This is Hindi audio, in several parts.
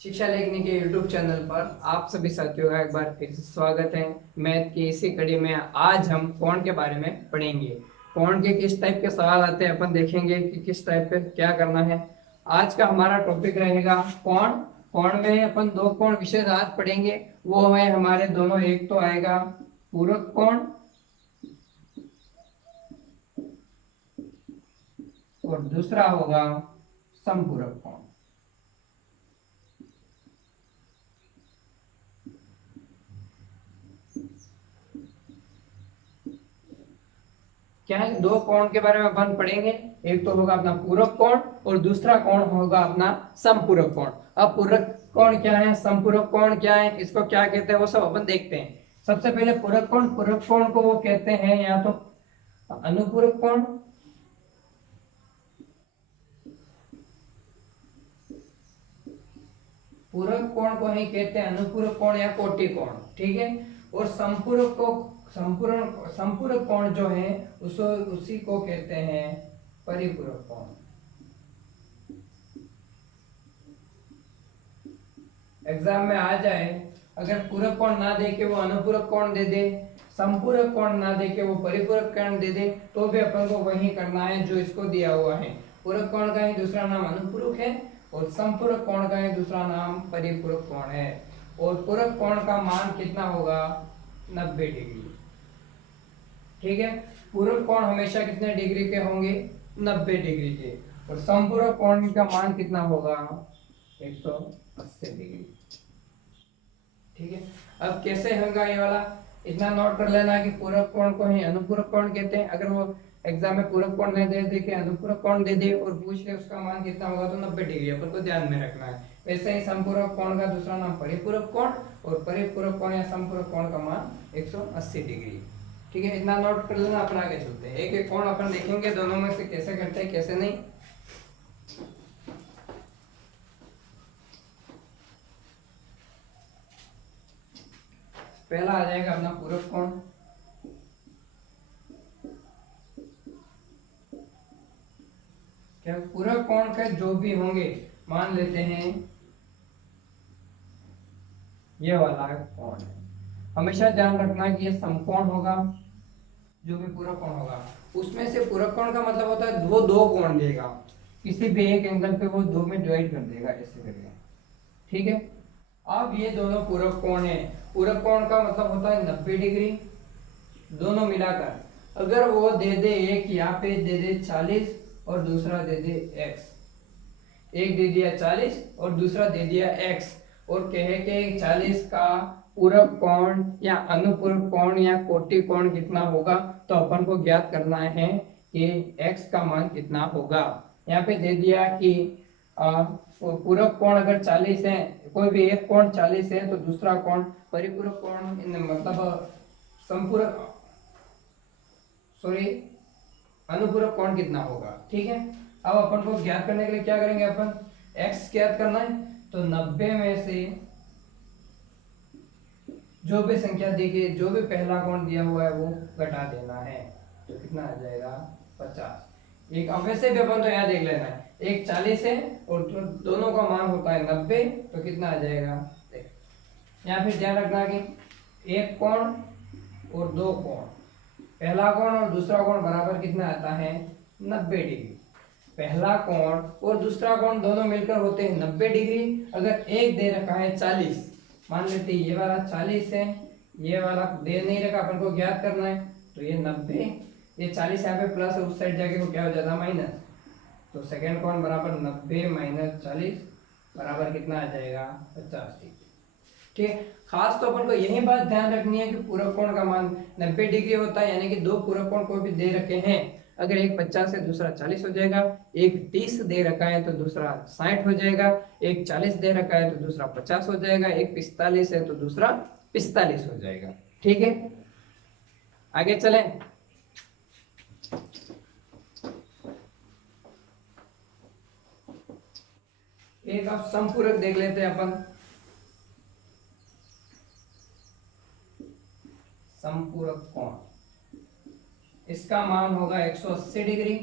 शिक्षा लेखनी के YouTube चैनल पर आप सभी साथियों का एक बार फिर से स्वागत है। मैथ की इसी कड़ी में आज हम कोण के बारे में पढ़ेंगे। कोण के किस टाइप के सवाल आते हैं अपन देखेंगे कि किस टाइप पे क्या करना है। आज का हमारा टॉपिक रहेगा कोण। कोण में अपन दो कोण विशेष आज पढ़ेंगे, वो है हमारे दोनों। एक तो आएगा पूरक कोण और दूसरा होगा समपूरक कोण। क्या है, दो कोण के बारे में अपन पढ़ेंगे। एक तो होगा अपना पूरक कोण और दूसरा कोण होगा अपना समपूरक कोण। अब पूरक कोण क्या है, समपूरक कोण क्या है, इसको क्या कहते हैं, वो सब अपन देखते हैं। सबसे पहले पूरक कोण को वो कहते हैं या तो अनुपूरक कोण, पूरक कोण को ही कहते हैं अनुपूरक कोण या कोटि कोण, ठीक है। और संपूरक कोण जो है उसी को कहते हैं परिपूरक कोण। एग्जाम में आ जाए, अगर पूरक कोण ना दे के वो अनुपूरक कोण दे दे, संपूरक कोण ना दे के वो परिपूरक कोण दे दे, तो भी अपन को वही करना है जो इसको दिया हुआ है। पूरक कोण का ही दूसरा नाम अनुपूरक है और संपूरक कोण का ही दूसरा नाम परिपूरक कोण है। और पूरक कोण का मान कितना होगा, 90 डिग्री, ठीक है। पूरक कोण हमेशा कितने डिग्री के होंगे, 90 डिग्री के। और संपूरक कोण का मान कितना होगा, 180 डिग्री, ठीक है। अब कैसे होगा ये वाला, इतना नोट कर लेना कि पूरक कोण को ही अनुपूरक कोण कहते हैं। अगर वो एग्जाम में पूरक कोण दे दे के अनुपूरक कोण दे दे और पूछ ले उसका मान कितना होगा, तो 90 डिग्री अपन को ध्यान में रखना है। वैसे ही संपूरक कोण का दूसरा नाम परिपूरक कोण और परिपूरक कोण या संपूरक कोण का मान 180 डिग्री, ठीक है। इतना नोट कर लेना, अपन आगे चलते हैं। एक एक कोण अपन देखेंगे दोनों में से कैसे करते हैं कैसे नहीं। पहला आ जाएगा अपना पूरक कोण। क्या पूरक कोण के जो भी होंगे, मान लेते हैं ये वाला कोण है, हमेशा ध्यान रखना कि ये समकोण होगा। जो भी पूरक कोण होगा उसमें से पूरक कोण का मतलब होता है वो दो कोण देगा, किसी भी एक एंगल पे वो दो में डिवाइड कर देगा ऐसे करके, ठीक है। अब ये दोनों पूरक कोण है, पूरक कोण का मतलब होता है 90 डिग्री दोनों मिलाकर। अगर वो दे दे, एक यहाँ पे दे दे 40 और दूसरा दे दे x, एक दे दिया 40 और दूसरा दे दिया x, और कहे के 40 का पूरक कोण या अनुपूरक कोण या कोटि कोण कितना होगा, तो अपन को ज्ञात करना है कि x का मान कितना होगा। यहाँ पे दे दिया कि पूरक कोण अगर 40 है, कोई भी एक कोण 40 है, तो दूसरा कोण परिपूरक कोण मतलब संपूरक अनुपूरक कोण कितना होगा, ठीक है। अब अपन को ज्ञात करने के लिए क्या करेंगे, अपन x ज्ञात करना है, तो 90 में से जो भी संख्या दी गई, जो भी पहला कोण दिया हुआ है वो घटा देना है, तो कितना आ जाएगा 50। एक अब वैसे भी अपन तो यहाँ देख लेना है, एक 40 है और दोनों का मान होता है 90, तो कितना आ जाएगा देख। यहाँ फिर ध्यान रखना कि एक कोण और दो कोण, पहला कोण और दूसरा कोण बराबर कितना आता है 90 डिग्री। पहला कोण और दूसरा कोण दोनों मिलकर होते हैं 90 डिग्री। अगर एक दे रखा है 40, मान लेते ये वाला 40 है, ये वाला दे नहीं रखा, अपन को ज्ञात करना है, तो ये 90, ये 40 यहाँ पे प्लस है, उस साइड जाके वो क्या हो जाता है माइनस, तो सेकंड कोण बराबर 90 माइनस 40 बराबर कितना आ जाएगा 50 डिग्री, ठीक है। खास तो अपन को यही बात ध्यान रखनी है कि पूरक कोण का मान 90 डिग्री होता है, यानी कि दो पूरक कोण कोई भी दे रखे हैं, अगर एक 50 है दूसरा 40 हो जाएगा, एक 30 दे रखा है तो दूसरा 60 हो जाएगा, एक 40 दे रखा है तो दूसरा 50 हो जाएगा, एक 45 है तो दूसरा 45 हो जाएगा, ठीक है। आगे चलें। एक अब समपूरक देख लेते हैं अपन। समपूरक कोण, इसका मान होगा 180 डिग्री।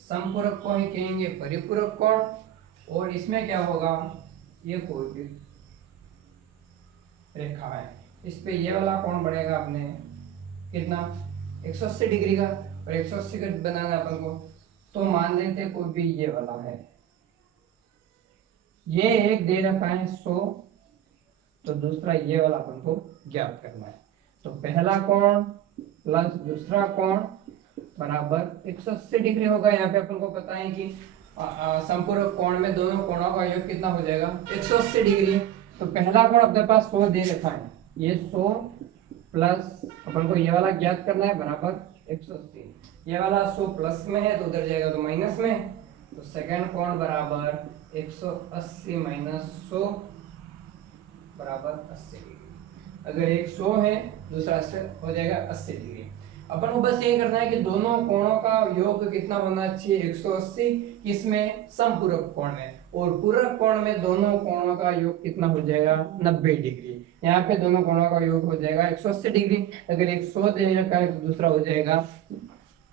संपूरक को ही कहेंगे परिपूरक कोण और इसमें क्या होगा, ये कोई भी रेखा है, इस पे ये वाला कोण बढ़ेगा अपने कितना 180 डिग्री का, और 180 का बनाना अपन को, तो मान लेते कोई भी ये वाला है, ये एक दे रखा है 100, तो दूसरा ये वाला अपन को ज्ञात करना है। तो पहला कोण प्लस दूसरा कोण बराबर 180 डिग्री होगा। यहाँ पे अपन को पता है कि संपूरक कोण में दोनों कोणों का योग कितना हो जाएगा 180 डिग्री। तो पहला कोण अपने पास 100 दे रखा है, ये 100 प्लस अपन को ये वाला ज्ञात करना है बराबर 180, ये वाला 100 प्लस में है तो उधर जाएगा तो माइनस में, तो सेकंड कोण बराबर 180 माइनस 100 बराबर 80 डिग्री। अगर एक 100 है दूसरा से हो जाएगा 80 डिग्री। अपन को बस ये करना है कि दोनों कोणों का योग कितना होना चाहिए 180, किसमें समपूरक कोण में, और पूरक कोण में दोनों कोणों का योग कितना हो जाएगा 90 डिग्री। यहाँ पे दोनों कोणों का योग हो जाएगा 180 डिग्री। अगर एक 100 दे रखा है तो दूसरा हो जाएगा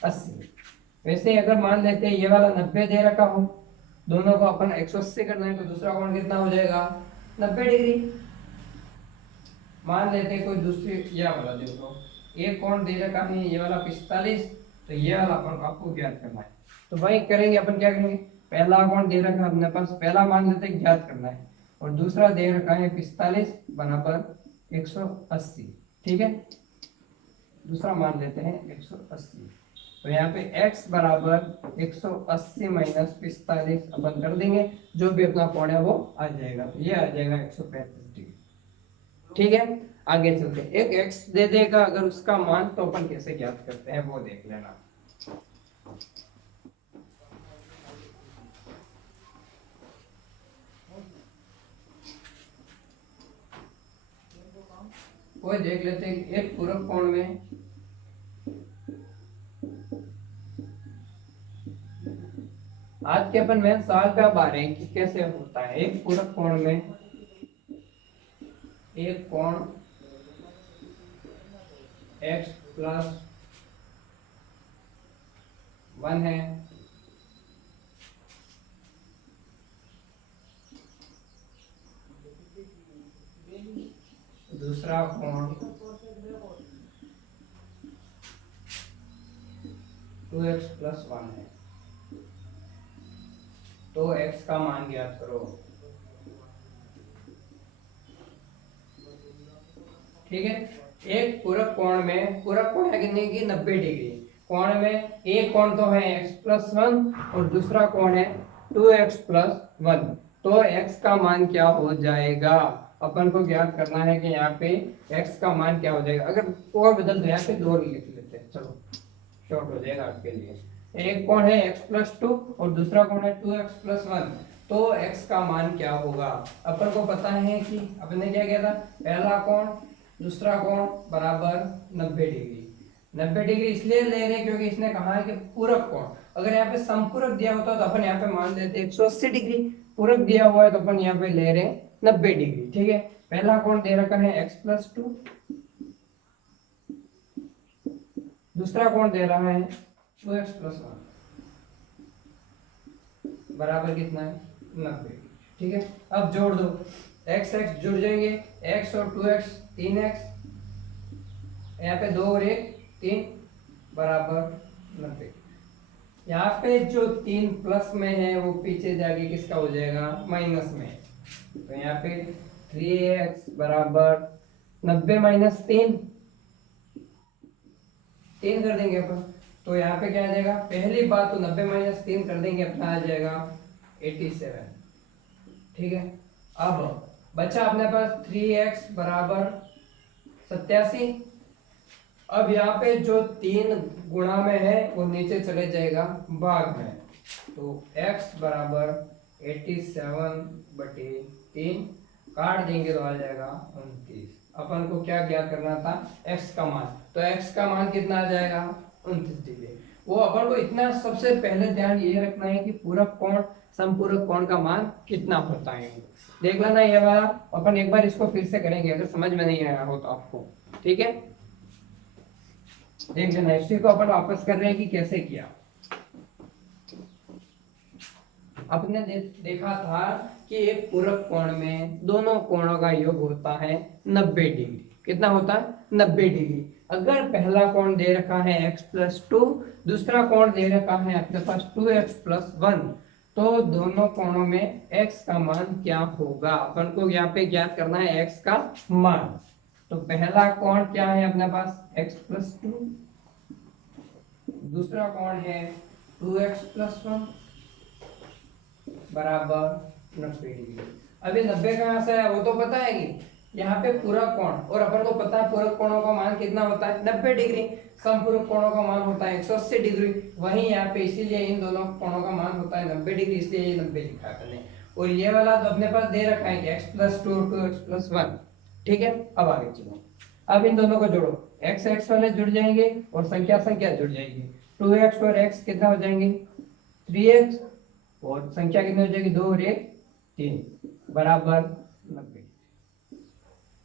80। वैसे अगर मान लेते हैं ये वाला 90 दे रखा हो, दोनों को अपन 180 करना है तो दूसरा कोण कितना हो जाएगा 90 डिग्री। मान लेते हैं कोई दूसरी यह वाला देखो, एक कोण दे रखा है ये वाला 45, तो ये वाला अपन आपको ज्ञात करना है। तो भाई करेंगे अपन क्या करेंगे, पहला कोण दे रखा है अपने पास, पहला मान लेते हैं ज्ञात करना है, और दूसरा दे रखा है 45 बराबर 180, ठीक है। दूसरा मान लेते हैं 180, तो यहाँ पे x बराबर 180 माइनस 45 अपन कर देंगे, जो भी अपना कोण है वो आ जाएगा, तो ये आ जाएगा 135 डिग्री, ठीक है। आगे चलते एक x दे देगा, अगर उसका मान तो अपन कैसे ज्ञात करते हैं वो देख लेना। वो देख लेते हैं एक पूरक कोण में आज के अपन में सवाल पे अब आ रहे हैं कि कैसे होता है। एक पूरक कोण में एक कोण x प्लस 1 है, दूसरा कोण 2x प्लस 1 है, तो x का मान ज्ञात करो, ठीक है। एक पूरक कोण में, पूरक कोण है कितने की 90 डिग्री, कोण में एक कोण तो है x प्लस 1 और दूसरा कोण है 2x प्लस 1, तो x का मान क्या हो जाएगा अपन को ज्ञात करना है कि यहाँ पे x का मान क्या हो जाएगा। अगर और बदल दो यहाँ पे 2 लिख लेते हैं, चलो शॉर्ट हो जाएगा आपके लिए। एक कोण है x प्लस 2 और दूसरा कोण है 2x प्लस 1, तो x का मान क्या होगा अपन को पता है कि अपन ने क्या किया था, पहला कोण दूसरा कोण बराबर 90 डिग्री। 90 डिग्री इसलिए ले रहे क्योंकि इसने कहा है कि पूरक कोण, अगर यहाँ पे समपूरक दिया होता तो अपन यहाँ पे मान लेते 180 डिग्री, पूरक दिया हुआ है तो अपन यहाँ पे ले रहे 90 डिग्री, ठीक है। पहला कोण दे रखा है x प्लस 2, दूसरा कोण दे रहा है 2x प्लस 1 बराबर कितना है 90, ठीक है। अब जोड़ दो, x x जुड़ जाएंगे, x और 2x 3x, यहाँ पे 2 और 1 3 बराबर 90। यहाँ पे जो 3 प्लस में है वो पीछे जाके किसका हो जाएगा माइनस में, तो यहाँ पे 3x बराबर 90 माइनस 3 कर देंगे अपन, तो यहाँ पे क्या आ जाएगा, पहली बात तो 90 माइनस 3 कर देंगे अपना आ जाएगा 87, ठीक है। अब बचा अपने पास 3x बराबर 87। अब यहाँ पे जो 3 गुणा में है वो नीचे चले जाएगा भाग में, तो x बराबर 87 बटे 3 काट देंगे तो आ जाएगा 29। अपन को क्या ज्ञात करना था x का मान, तो x का मान कितना आ जाएगा 29 डिग्री। वो अपन को इतना सबसे पहले ध्यान ये रखना है कि पूरक कोण समपूरक कोण का मान कितना होता है, देख लेना ये वाला। अपन एक बार इसको फिर से करेंगे अगर समझ में नहीं आया हो तो आपको, ठीक है। देख लेना, इसी को अपन वापस कर रहे हैं कि कैसे किया। आपने देखा था कि एक पूरक कोण में दोनों कोणों का योग होता है 90 डिग्री। कितना होता है? 90 डिग्री। अगर पहला कोण दे रखा है x+2, दूसरा कोण दे रखा है अपने पास 2x+1, तो दोनों कोणों में x का मान क्या होगा अपन को यहाँ पे ज्ञात करना है, x का मान। तो पहला कोण क्या है अपने पास x+2, दूसरा कोण है 2x+1 बराबर 90 डिग्री। अभी 90 कहाँ से है वो तो पता है कि यहाँ पे पूरक कोण, और अपन को पता है पूरक कोणों का मान कितना होता है 90 डिग्री। समपूरक कोणों का मान होता है 180 डिग्री। वहीं यहाँ पे इसीलिए इन दोनों कोणों का मान होता है 90 डिग्री, इसलिए ये 90 लिखा है अपने। और ये वाला तो अपने पास दे रखा है कि x+2 2x+1। ठीक है, अब आगे चलो। अब इन दोनों को जोड़ो, x x वाले जुड़ जाएंगे और संख्या संख्या जुड़ जाएगी। 2x और x कितना हो जाएंगे 3x, और संख्या कितनी हो जाएगी 2 और 1 3 बराबर 90।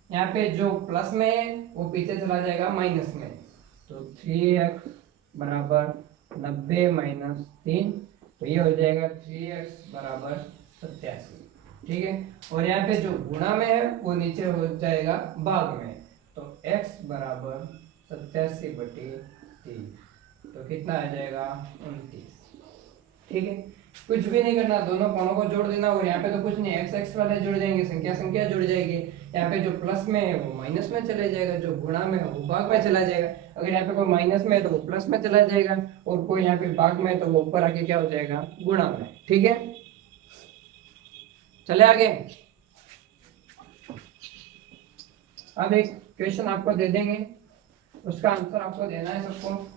यहाँ पे जो प्लस में है वो पीछे चला जाएगा माइनस में, तो 3x बराबर 90 माइनस 3, तो ये हो जाएगा 3x बराबर 87। ठीक है, और यहाँ पे जो गुणा में है वो नीचे हो जाएगा भाग में, तो x बराबर 87/3, तो कितना आ जाएगा 29। ठीक है, कुछ भी नहीं करना, दोनों कोणों को जोड़ देना। और यहाँ पे तो कुछ नहीं, x x वाले जुड़ जाएंगे, संख्या संख्या जुड़ जाएगी। यहाँ पे जो प्लस में है वो माइनस में चले जाएगा, जो गुणा में है वो भाग में चला जाएगा। अगर यहाँ पे कोई माइनस में है तो वो प्लस में चला जाएगा, और कोई यहाँ पे भाग में है तो वो ऊपर आके क्या हो जाएगा गुणा में। ठीक है, चले आगे। अब एक क्वेश्चन आपको दे देंगे, उसका आंसर आपको देना है सबको।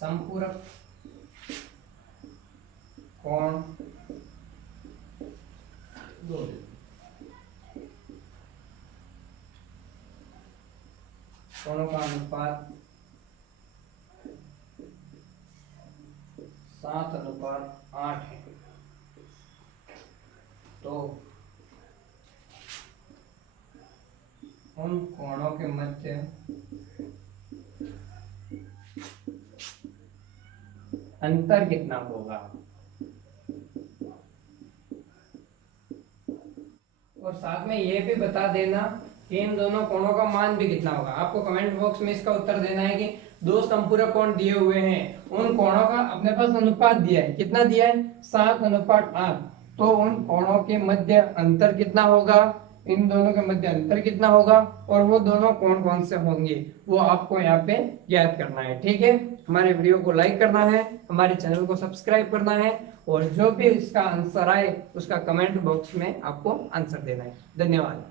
समपूरक कोण कोणों का अनुपात 7:8 है, तो उन कोणों के मध्य अंतर कितना होगा। और साथ में ये भी बता देना कि इन दोनों कोणों का मान भी कितना होगा। आपको कमेंट बॉक्स में इसका उत्तर देना है कि दो समपूरक कोण दिए हुए हैं, उन कोणों का अपने पास अनुपात दिया है, कितना दिया है 7:8, तो उन कोणों के मध्य अंतर कितना होगा, इन दोनों के मध्य अंतर कितना होगा, और वो दोनों कोण कौन से होंगे वो आपको यहाँ पे याद करना है। ठीक है, हमारे वीडियो को लाइक करना है, हमारे चैनल को सब्सक्राइब करना है, और जो भी इसका आंसर आए उसका कमेंट बॉक्स में आपको आंसर देना है। धन्यवाद।